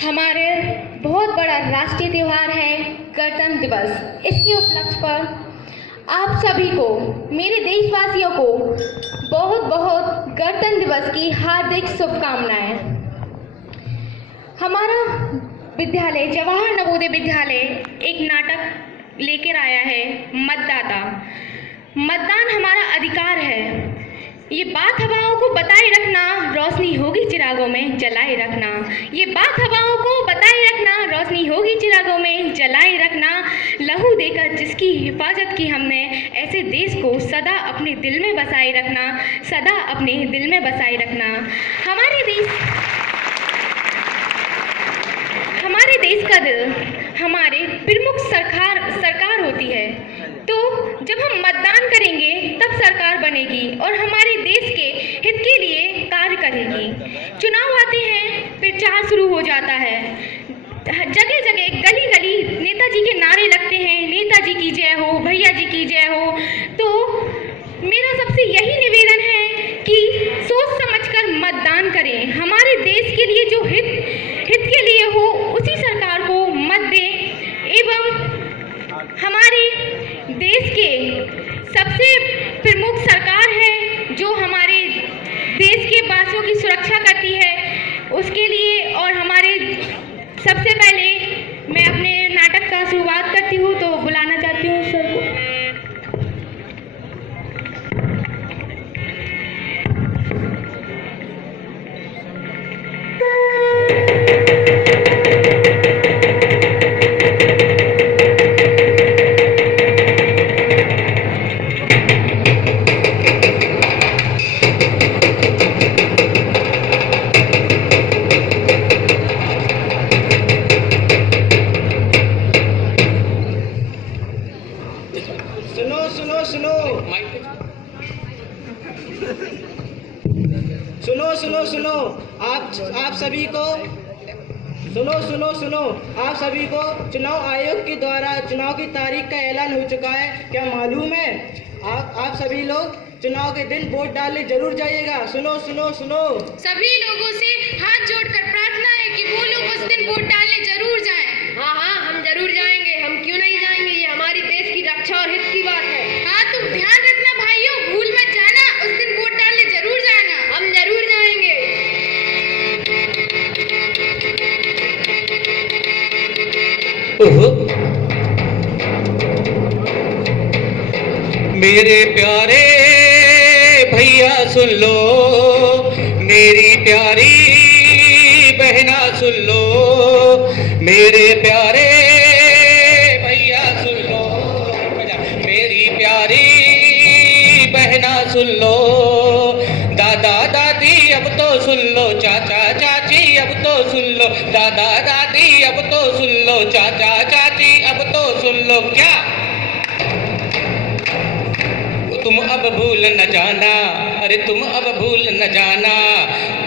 हमारे बहुत बड़ा राष्ट्रीय त्यौहार है गणतंत्र दिवस। इसके उपलक्ष्य पर आप सभी को, मेरे देशवासियों को बहुत बहुत गणतंत्र दिवस की हार्दिक शुभकामनाएं। हमारा विद्यालय जवाहर नवोदय विद्यालय एक नाटक लेकर आया है, मतदाता। मतदान हमारा अधिकार है। ये बात हवाओं को बताए रखना, रोशनी होगी चिरागों में जलाए रखना। ये बात हवाओं को बताए रखना, रोशनी होगी चिरागों में जलाए रखना। लहू देकर जिसकी हिफाजत की हमने, ऐसे देश को सदा अपने दिल में बसाए रखना, सदा अपने दिल में बसाए रखना। हमारे देश का दिल हमारे प्रमुख सरकार होती है। तो जब हम मतदान करेंगे तब सरकार बनेगी और हमारे देश के हित के लिए कार्य करेगी। चुनाव आते हैं, प्रचार शुरू हो जाता है, जगह जगह गली गली नेताजी के नारे लगते हैं, नेताजी की जय हो, भैया जी की जय हो। तो मेरा सबसे यही निवेदन है कि सोच समझकर मतदान करें। हमारे देश के लिए जो हित के लिए हो उसी सरकार को मत दें। एवं हमारे देश के सबसे प्रमुख सरकार है जो हमारे देश के वासियों की सुरक्षा करती है, उसके लिए और हमारे सबसे पहले मैं अपने नाटक का शुरुआत करती हूँ, तो बुलाना चाहती हूँ सर को। सुनो आप सभी को चुनाव आयोग के द्वारा चुनाव की तारीख का ऐलान हो चुका है। क्या मालूम है? आप सभी लोग चुनाव के दिन वोट डालने जरूर जाइएगा। सुनो सभी लोगों से हाथ जोड़कर प्रार्थना है कि वो लोग उस दिन वोट डालने जरूर जाएं। हाँ, हम जरूर जाएंगे। हम क्यों नहीं जाएंगे? ये हमारी देश की रक्षा और हित की बात है। हाँ, तुम ध्यान रखना भाइयों, भूल मत जाना, उस दिन वोट डालने जरूर जाना। हम जरूर जाएंगे। मेरे प्यारे भैया सुन लो, मेरी प्यारी बहना सुन लो, मेरे प्यारे भैया सुन लो, मेरी प्यारी बहना सुन लो, दादा दादी अब तो सुन लो, चाचा चाची अब तो सुन लो, दादा दादी अब तो सुन लो, चाचा चाची अब तो सुन लो। क्या तुम अब भूल न जाना, अरे तुम अब भूल न जाना,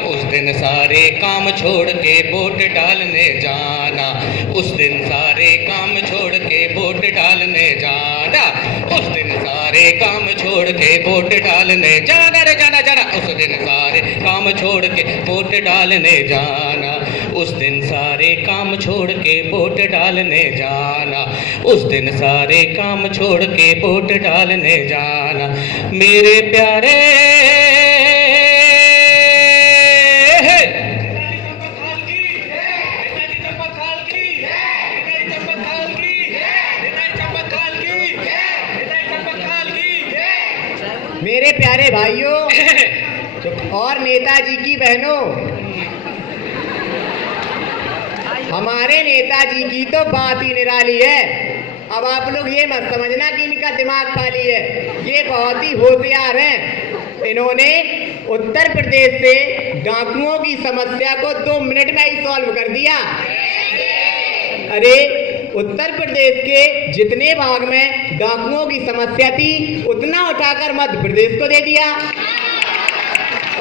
उस दिन सारे काम छोड़ के वोट डालने जाना, उस दिन सारे काम छोड़ के वोट डालने जाना, उस दिन सारे काम छोड़ के वोट डालने जाना रे जाना, उस दिन सारे काम छोड़ के वोट डालने जाना, उस दिन सारे काम छोड़ के वोट डालने जाना, उस दिन सारे काम छोड़ के वोट डालने जाना। मेरे प्यारे मेरे प्यारे भाइयों और नेताजी की बहनों, हमारे नेताजी की तो बात ही निराली है। अब आप लोग ये मत समझना कि इनका दिमाग खाली है, ये बहुत ही होशियार हैं। इन्होंने उत्तर प्रदेश से डाकुओं की समस्या को 2 मिनट में ही सॉल्व कर दिया। अरे उत्तर प्रदेश के जितने भाग में डाकुओं की समस्या थी उतना उठाकर मध्य प्रदेश को दे दिया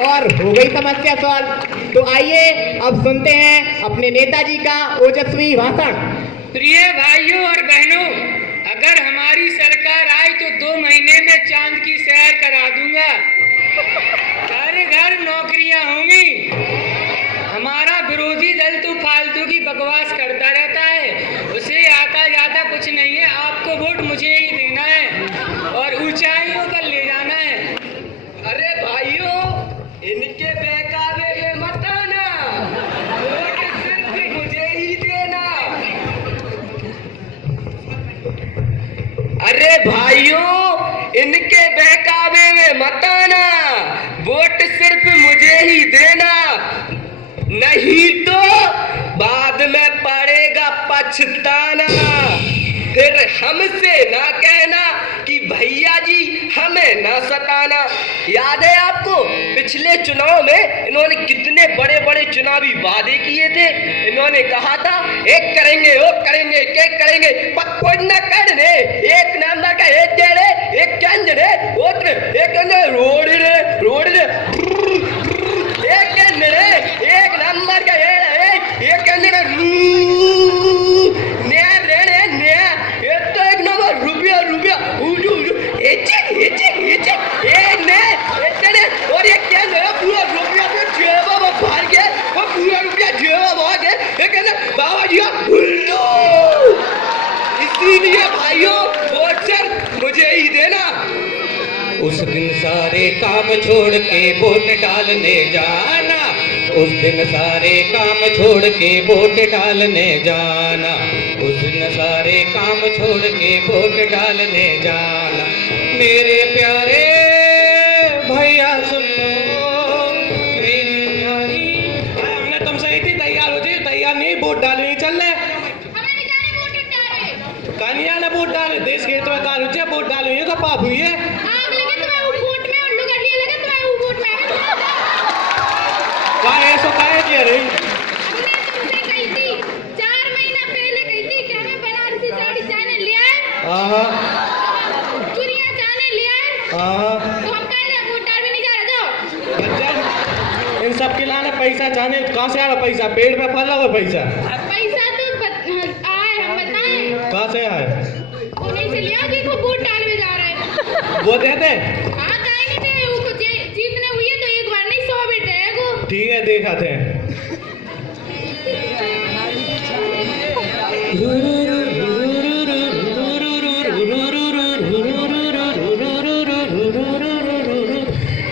और हो गई समस्या सॉल्व। तो आइए अब सुनते हैं अपने नेताजी का ओजस्वी भाषण। प्रिय भाइयों और बहनों, अगर हमारी सरकार आई तो 2 महीने में चांद की सैर करा दूंगा, घर घर नौकरियां होंगी। हमारा विरोधी दल तो फालतू फालतू की बकवास करता रहता है, उसे आता जाता कुछ नहीं है। आपको वोट मुझे ही देना है और ऊंचाइयों पर ले जाना है। अरे भाइयों, इनके बहकावे में मत आना, वोट सिर्फ मुझे ही देना। अरे भाइयों, इनके बहकावे में मत आना, वोट सिर्फ मुझे ही देना, नहीं तो बाद में पड़ेगा पछताना। फिर हमसे ना कहना कि भैया जी हमें ना सताना। याद है आपको पिछले चुनाव में इन्होंने कितने बड़े बड़े चुनावी वादे किए थे। इन्होंने कहा था एक करेंगे, वो करेंगे, एक करेंगे, पक्कोड़ न करने, एक नंबर का एक दे रहे, एक केंद्र है, एक रोड रे, रोड रे, एक केंद्र है, एक नंबर का एक केंद्र रुपया और ये क्या पूरा रुपया भाग गया, वो पूरा रुपया जेब भाग गया, बाबा जी इसीलिए भाइयों वोट सिर्फ मुझे ही देना। उस दिन सारे काम छोड़ के वोट डालने जाना, उस दिन सारे काम छोड़ के वोट डालने जाना, उस दिन सारे काम छोड़ के वोट डालने जाना। मेरे प्यारे भैया सुन लो, मेरी प्यारी, हमने तुमसे इतनी तैयार हो जाए, तैयार नहीं, वोट डालने चल रहे कन्या ने वोट डाले, देश के हित में कार हो, वोट डाले तो पाप हुई है। ऐसा काहे किया रही? हमने तुमसे कही थी 4 महीना पहले कही थी कि हमें बनारसी साड़ी चैनल ले आए, चूड़ियां चैनल ले आए, तो हम कल वोट डालने नहीं जा रहे। जाओ इन सब के लाने पैसा चाहने कहाँ से आ रहा पैसा? पेड़ पे फल रहा पैसा? पैसा तो आए, हम बताएं कहाँ से आए? उन्हीं से लिया, देखो वोट डालने जा रहे हैं। वो देते? हाँ काहे नहीं दे, वो जीतने हुई है तो एक बार नहीं 100 बेट देगा। ठीक है दिखाते हैं।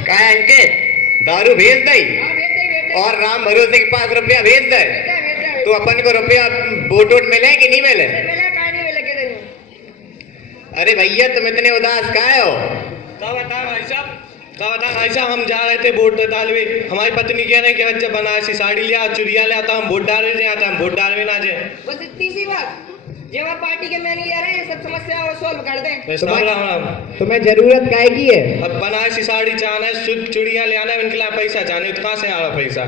क्या अंकित दारू भेज दई और राम भरोसे के पास रुपया भेज दे, तो अपन को रुपया वोट वोट मिले कि नहीं मिले? अरे भैया तुम इतने उदास काहे हो? क्या बता भाई साहब, क्या बता भाई साहब, हम जा रहे थे वोट डालवे, हमारी पत्नी कह रहे कि बच्चा बनारसी साड़ी लिया, चुड़िया लिया, तो हम वोट डालने नहीं आता, हम वोट डालवे ना जाए। बस इतनी सी बात, जब आप पार्टी के मैनेजर हैं सब समस्या और सॉल्व कर दें। तुम्हें जरूरत काहे की है? अब बनारसी साड़ी चाहना है, शुद्ध चुड़िया ले आना है, उनके लिए पैसा चाहने, तो कहाँ से आ रहा पैसा?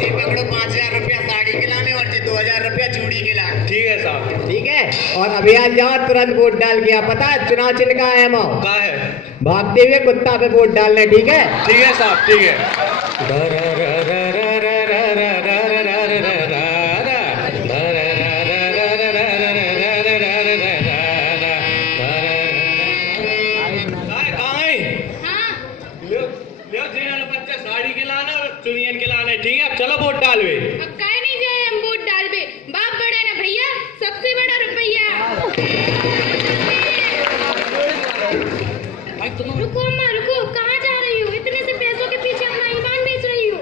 जी पकड़ो 5000 रुपया साड़ी के लाने और जी 2000 रुपया चूड़ी के लाने। ठीक है साहब, ठीक है, और अभियान जाओ तुरंत वोट डाल के। पता है चुनाव चिन्ह का है मो? क्या है? भागते हुए कुत्ता पे वोट डालने। ठीक है? ठीक है साहब, ठीक है। साड़ी के लाना और चुड़ियन के लाना, ठीक है? अब चलो वोट डालवे। अब काहे नहीं जाए हम वोट डालवे, बाप बड़ा ना भैया, सबसे बड़ा रुपया। रुको अम्मा रुको, कहाँ जा रही हो? इतने से पैसों के पीछे अपना ईमान बेच रही हो।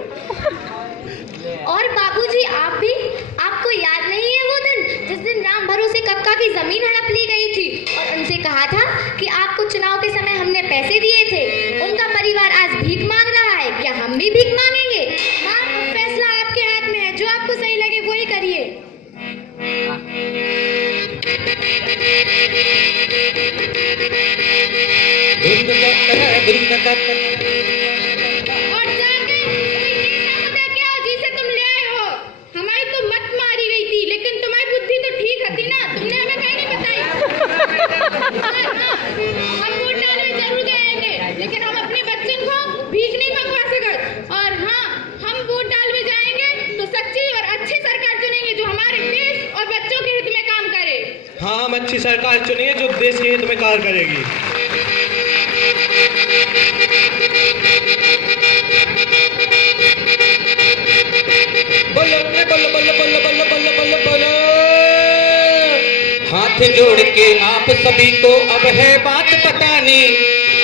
और बाबूजी आप भी, आपको याद नहीं है वो दिन जिस दिन राम भरोसे कक्का की जमीन हड़प ली गई थी और उनसे कहा था कि आपको चुनाव के समय हमने पैसे दिए थे, उनका परिवार आज भीख मांग रहा है, क्या हम भी भीख मांगेंगे? मां, फैसला आपके हाथ में है, जो आपको सही लगे वो ही करिए। और जाके कोई नेता पता क्या जिसे तुम ले आए हो, हमारी तो मत मारी गई थी, लेकिन तुम्हारी बुद्धि तो ठीक थी ना, तुमने हमें कहीं नहीं बताई। हम वोट डालने जरूर जाएंगे, लेकिन हम अपने बच्चों को भीख नहीं मंगवा सकते। और हाँ, हम वोट डालने जाएंगे तो सच्ची और अच्छी सरकार चुनेंगे जो हमारे देश और बच्चों के हित में काम करे। हाँ, हम अच्छी सरकार चुनेंगे जो देश के हित में कार्य करेगी। बोलो के बोलो बोलो बोलो बोलो बोलो बोलो बोलो। हाथ जोड़ के आप सभी को अब है बात बतानी,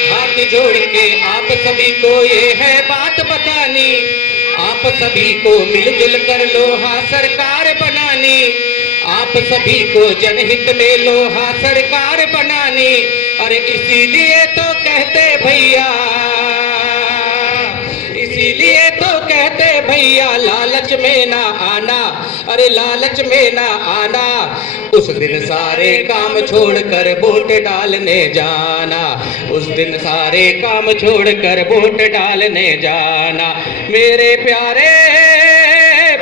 हाथ जोड़ के आप सभी को ये है बात बतानी, आप सभी को मिलजुल कर लोहा सरकार बनानी, आप सभी को जनहित में लोहा सरकार बनानी। अरे इसीलिए तो कहते भैया, इसीलिए तो कहते भैया लालच में ना आना, अरे लालच में ना आना। उस दिन सारे काम छोड़कर वोट डालने जाना, उस दिन सारे काम छोड़कर वोट डालने जाना। मेरे प्यारे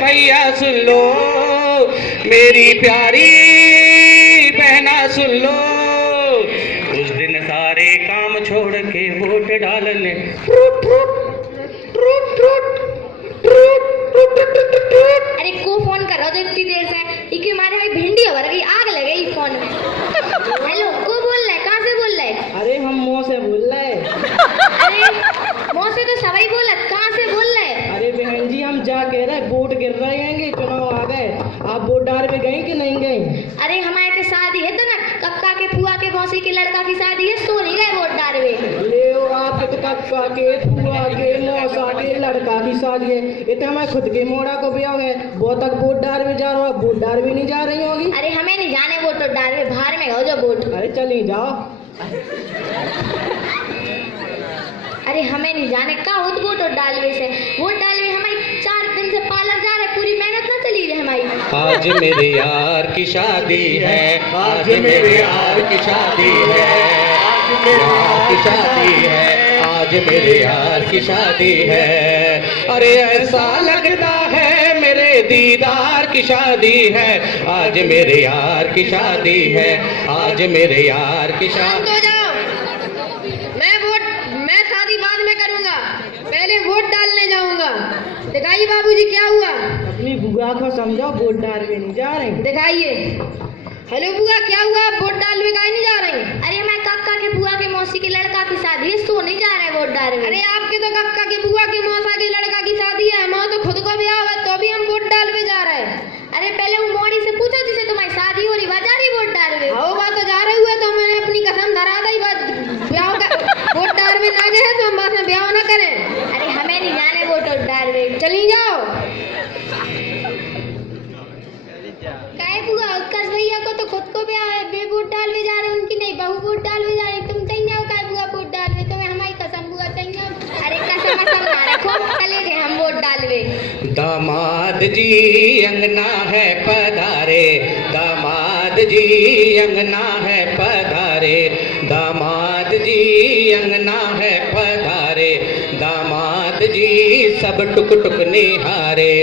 भैया सुन लो, मेरी प्यारी बहना सुन लो, उस दिन सारे काम छोड़ के वोट डालने। अरे को फोन कर रहा हो इतनी देर से, इके मारे भाई भिंडी भर गई, आग लग गई फोन में। हेलो, को बोल रहा है, कहाँ से बोल रहा है? अरे हम मुँह से बोल रहे हैं। अरे मुँह से तो सभी बोला, कहाँ से बोल रहा है? अरे बहन जी हम जा कह रहे वोट गिर रहे हैं, चुनाव आ गए, आप वोट डाल पे गई कि नहीं गई? अरे हमारे तो शादी है तो ना, कक्का के फुआ के मौसी के लड़का की शादी है, सो नहीं गए वोट डालवे। ले आप तो कक्का के फुआ के मौसा के लड़का की शादी है, इतना मैं खुद के मोड़ा को ब्याह है, वो तक वोट डाल भी जा रहा हूँ, वोट डाल भी नहीं जा रही होगी। अरे हमें नहीं जाने वोट तो डालवे, बाहर में गो जो वोट। अरे चली जाओ। अरे हमें नहीं जाने का हो वोट डालवे से, वोट डालवे हमारी 4 दिन से पार्लर जा रहे, पूरी मेहनत ना चली रही हमारी। आज मेरे यार की शादी है, आज मेरे यार की शादी है, आज मेरे यार की शादी है, आज मेरे यार की शादी है। अरे ऐसा लगता है मेरे दीदार की शादी है, आज मेरे यार की शादी है, आज मेरे यार की शांत शादी। हो जाओ, मैं शादी बाद में करूंगा, पहले वोट डालने जाऊंगा। दिखाइए बाबूजी क्या हुआ। अपनी बुआ को समझाओ, वोट डाल भी नहीं जा रही। दिखाइए। हेलो बुआ क्या हुआ, वोट डालने काहे नहीं जा रही? अरे मैं कक्का के फुआ के मौसी के लड़का की शादी है, सो नहीं जा रहा है वोट डालवे। अरे आपके तो कक्का के बुआ के मौसा के लड़का की शादी है, हमारा तो खुद को ब्याह है, तो भी हम वोट डालने जा रहे हैं। अरे पहले वो मोड़ी से पूछो जिसे तुम्हारी शादी हो रही, वह जा रही वोट डालवे। हाँ बात तो जा रहे हुए, तो मैंने अपनी कसम धरा दी, बात ब्याह का वोट डालने ना गए तो हम बाद में ब्याह ना करें। अरे हमें नहीं जाने वोट डालवे, चली जाओ। काहे बुआ, उत्कर्ष भैया को तो खुद को ब्याह है, वे वोट डालवे जा रहे, उनकी नहीं बहू वोट डालवे जा रही, तुम चल जाओ। काहे बुआ वोट डालवे, तुम्हें हमारी कसम बुआ चल जाओ। अरे कसम ना रखो, चले गए हम वोट डालवे। दामाद जी अंगना है पधारे, दामाद जी अंगना है पधारे, दामाद जी अंगना है पधारे, दामाद जी सब टुक टुक निहारे।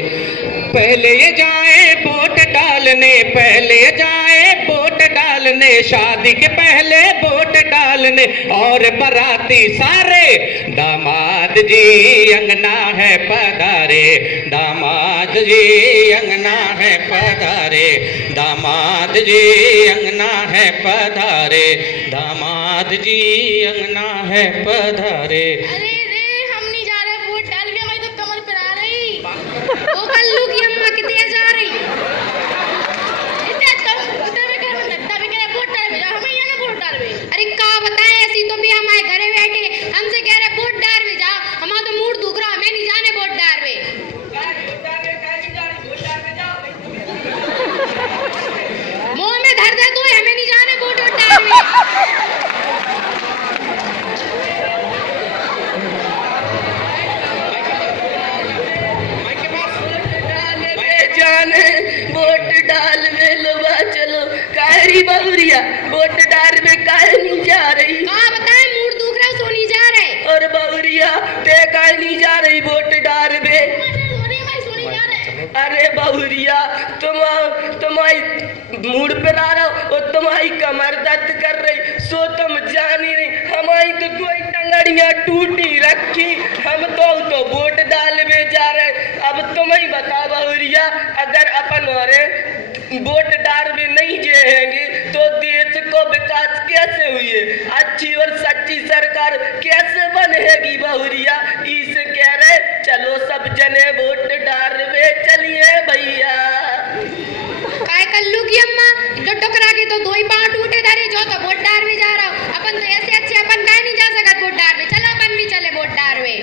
पहले ये जाए वोट डालने, पहले ये जाए वोट डालने, शादी के पहले वोट डालने, और बराती सारे दामाद जी अंगना है पधारे, दामाद जी अंगना है पधारे, दामाद जी अंगना है पधारे, दामाद जी अंगना है पधारे। अरे रे हम नहीं जा रहे वोट डालवे, हमारी तो कमर पर आ रही। वो कल्लू की अम्मा कितने जा रही, अरे का बताए, ऐसी तो भी हमारे घरे बैठे हमसे कह रहे वोट डालवे जा, हमारा तो मूड दुख रहा, हमें नहीं जाने वोट डालवे। मुंह में धर दे तो हमें नहीं जाने वोट डालवे। जाने वोट डाल में लोबा चलो, काहरी बाबुरिया वोट डाल में काहे नहीं जा रही? हाँ बताए, मूड दुख रहा, सो नहीं जा रहे। और बाबुरिया ते काहे नहीं जा रही वोट डाल में? अरे बाबुरिया तुम्हारी मूड पर आ रहा हो और तुम्हारी कमर दर्द कर रही, सो तुम जान ही नहीं, हमारी तो कोई टंगड़ियां टूटी रखी, हम तो वोट डाल में जा रहे। अब तुम ही बता बाबुरिया, अगर अपन वोट डाल में नहीं जाएंगे तो देश को विकास कैसे हुई, अच्छी और सच्ची सरकार कैसे बनेगी बाबुरिया? इसे कह रहे चलो सब जने वोट डाल में चलिए। तो दो ही पाँव टूटे धरे जो तो वोट डाल भी जा रहा हो। अपन तो ऐसे अच्छे अपन काहे नहीं जा सकत वोट डाल में। चलो अपन भी चले वोट डाल में।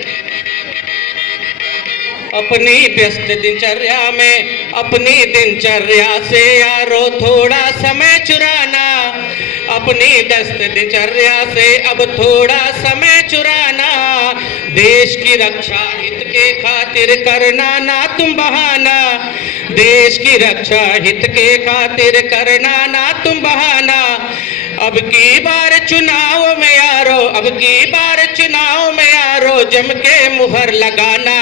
अपनी व्यस्त दिनचर्या में, अपनी दिनचर्या से यारो थोड़ा समय चुराना, अपनी व्यस्त दिनचर्या से अब थोड़ा समय चुराना, देश की रक्षा हित के खातिर करना ना तुम बहाना, देश की रक्षा हित के खातिर करना ना तुम बहाना। अब की बार चुनाव में यारो, अब की बार चुनाव में यारो जम के मुहर लगाना,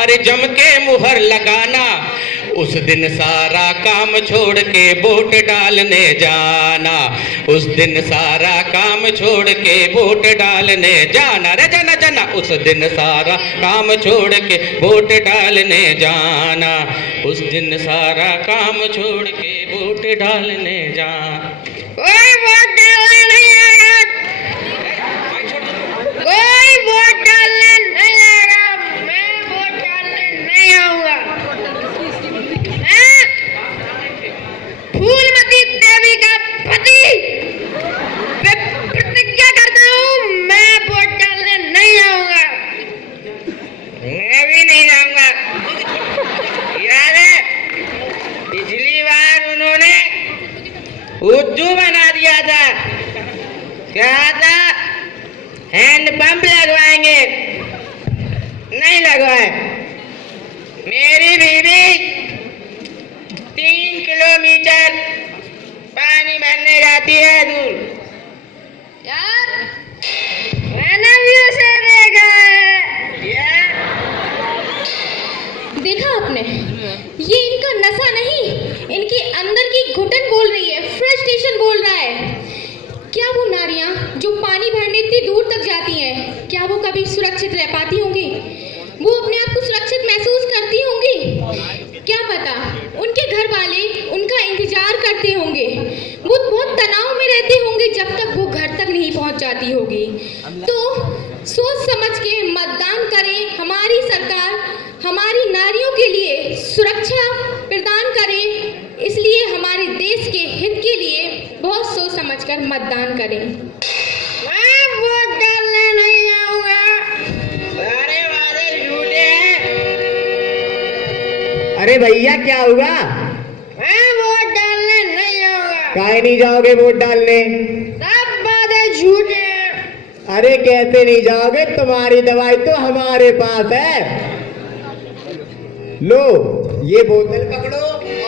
अरे जम के मुहर लगाना। उस दिन सारा काम छोड़ के वोट डालने जाना, उस दिन सारा काम छोड़ के वोट डालने जाना, रे जाना जाना। उस दिन सारा काम छोड़ के वोट डालने जाना, उस दिन सारा काम छोड़ के वोट डालने जाना। कोई वोट डालने नहीं आएगा, कोई वोट डालने नहीं आएगा। मैं वोट डालने नहीं आऊंगा। मैं फूलमती देवी का पति मैं प्रतिज्ञा करता हूँ, मैं वोट डालने नहीं आऊंगा। मैं भी नहीं जाऊंगा। याद है पिछली बार उन्होंने उद्दू बना दिया था, कहा था हैंड पंप लगवाएंगे, नहीं लगवाए। मेरी बीवी 3 किलोमीटर पानी भरने जाती है दूर। यार मैंने भी उसे देखा है। देखा आपने, ये इनका नशा नहीं, इनके अंदर की घुटन बोल रही है, फ्रस्ट्रेशन बोल रहा है। क्या वो नारियां जो पानी भरने इतनी दूर तक जाती हैं, क्या वो कभी सुरक्षित रह पाती होंगी? वो अपने आप को सुरक्षित महसूस करती होंगी? क्या पता उनके घर वाले उनका इंतजार करते होंगे, वो बहुत तनाव में रहते होंगे जब तक वो घर तक नहीं पहुंच जाती होगी। तो सोच समझ के मतदान करें, हमारी सरकार हमारी नारियों के लिए सुरक्षा प्रदान करें, इसलिए हमारे देश के हित के लिए बहुत सोच समझकर मतदान करें। मैं वोट डालने नहीं आऊंगा, सारे वादे झूठे हैं। अरे भैया क्या हुआ? मैं वोट डालने नहीं आऊंगा। काहे नहीं जाओगे वोट डालने? सब वादे झूठे हैं। अरे कैसे नहीं जाओगे? तुम्हारी दवाई तो हमारे पास है। लो ये बोतल पकड़ो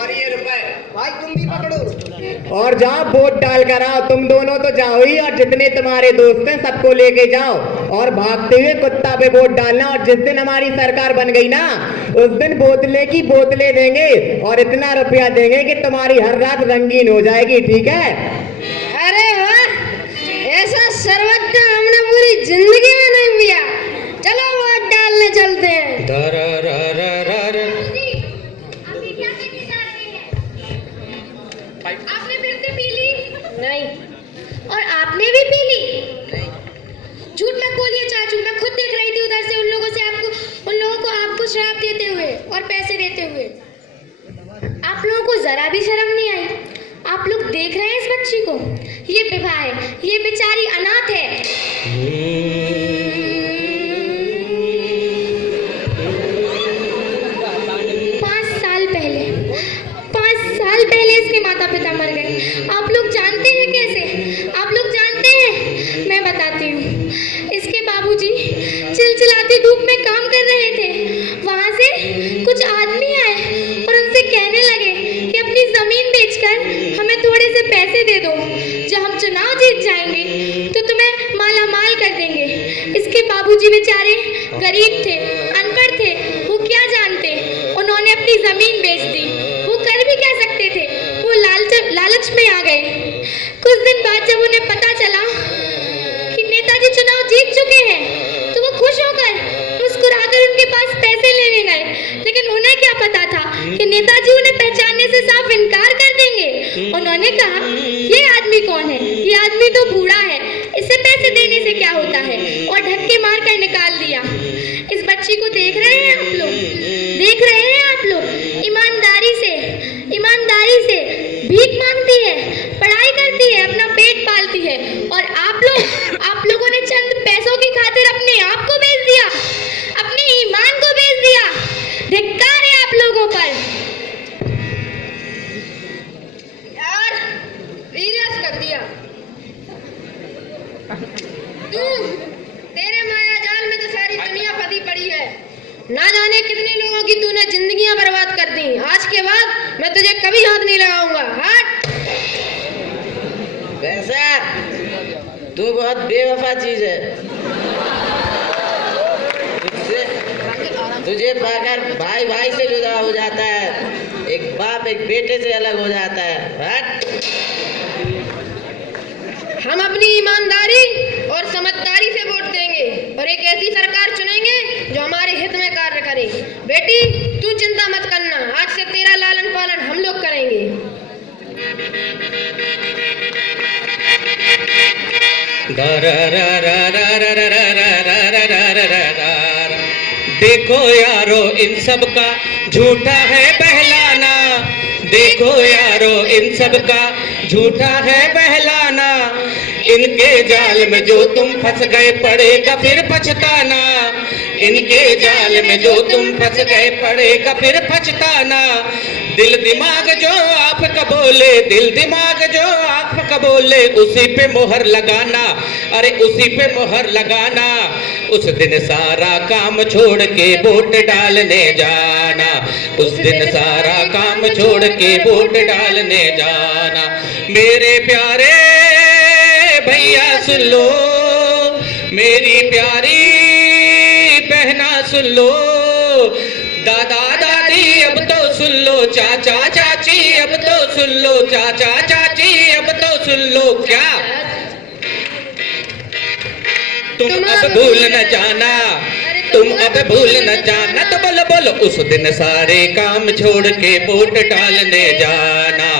और ये रुपए। भाई तुम भी पकड़ो। और जाओ वोट डाल कर आओ। तुम दोनों तो जाओ ही, और जितने तुम्हारे दोस्त हैं सबको लेके जाओ और भागते हुए कुत्ता पे वोट डालना। और जिस दिन हमारी सरकार बन गई ना, उस दिन बोतले की बोतलें देंगे और इतना रुपया देंगे कि तुम्हारी हर रात रंगीन हो जाएगी, ठीक है? अरे वाह, ऐसा शरबत तो हमने पूरी जिंदगी में नहीं पिया। चलो वोट डालने चलते हैं। आपने फिर से पी ली? नहीं। और आपने भी पी ली? झूठ मत बोलिए चाचू, मैं खुद देख रही थी उधर से उन लोगों को आपको शराब देते हुए और पैसे देते हुए। आप लोगों को जरा भी शर्म नहीं आई? आप लोग देख रहे हैं इस बच्ची को, ये विवाह है, ये बेचारी अनाथ है। 5 साल पहले इसके माता पिता मर गए। आप लोग जानते हैं कैसे? आप लोग जानते हैं? मैं बताती हूँ। इसके बाबूजी चिलचिलाती धूप में काम कर रहे थे। वहाँ से कुछ आदमी आए और उनसे कहने लगे कि अपनी जमीन बेचकर हमें थोड़े से पैसे दे दो, जब हम चुनाव जीत जाएंगे तो तुम्हें माला माल कर देंगे। इसके बाबूजी बेचारे गरीब थे, अनपढ़ थे, वो क्या जानते, उन्होंने अपनी जमीन बेच दी। वो कर भी क्या सकते थे, वो लालच में आ गए। कुछ दिन बाद जब उन्हें पता चला कि नेताजी चुनाव जीत चुके हैं, तो वो खुश होकर मुस्कुराकर उनके पास पैसे लेने गए। लेकिन उन्हें क्या पता था कि नेताजी उन्हें पहचानने से साफ इनकार कर देंगे। उन्होंने कहा, ये आदमी कौन है? ये आदमी तो बूढ़ा है, इसे पैसे देने से क्या होता है, और धक्के मार कर निकाल दिया। इस बच्ची को देख रहे हैं आप लोग? देख रहे हैं आप लोग? ईमानदारी से भीख मांगती है, पढ़ाई तू बहुत बेवफा चीज है। तुझे पाकर भाई भाई से जुदा हो जाता है, एक बाप एक बेटे से अलग हो जाता है। हट। हम अपनी ईमानदारी और समझदारी से वोट देंगे और एक ऐसी सरकार चुनेंगे जो हमारे हित में कार्य करे। बेटी तू चिंता मत करना, आज से तेरा लालन पालन हम लोग करेंगे। देखो यारो इन सब का झूठा है बहलाना, देखो यारो इन सब का झूठा है बहलाना, इनके जाल में जो तुम फंस गए पड़ेगा फिर पछताना, इनके जाल में जो तुम फंस गए पड़ेगा फिर पछताना। दिल दिमाग जो आपका बोले, दिल दिमाग जो आपका बोले, उसी पे मोहर लगाना, अरे उसी पे मोहर लगाना। उस दिन सारा काम छोड़ के वोट डालने जाना, उस दिन सारा काम छोड़ के वोट डालने जाना। मेरे प्यारे भैया सुन लो, मेरी प्यारी बहना सुन लो, दादा दादी अब तो सुन लो, चाचा चाची अब तो सुन लो, चाचा चाची अब तो सुन लो। क्या तुम अब भूल न जाना, तुम अब भूल न जाना, तो बोलो बोलो उस दिन सारे काम छोड़ के वोट डालने जाना,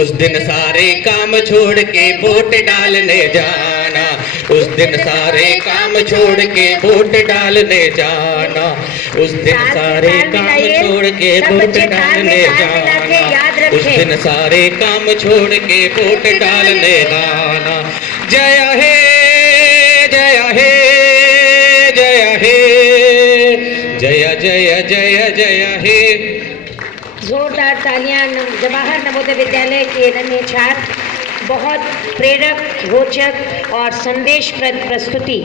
उस दिन सारे काम छोड़ के वोट डालने जाना, उस दिन सारे काम छोड़ के वोट डालने जाना, उस दिन सारे काम छोड़ के वोट डालने जाना, उस दिन सारे काम छोड़ के वोट डालने जाना। जय हे जय हे जय हे जय जय जय जय हे। जोरदार तालियां जवाहर नवोदय विद्यालय के नन्हे छात्र, बहुत प्रेरक, रोचक और संदेशप्रद प्रस्तुति।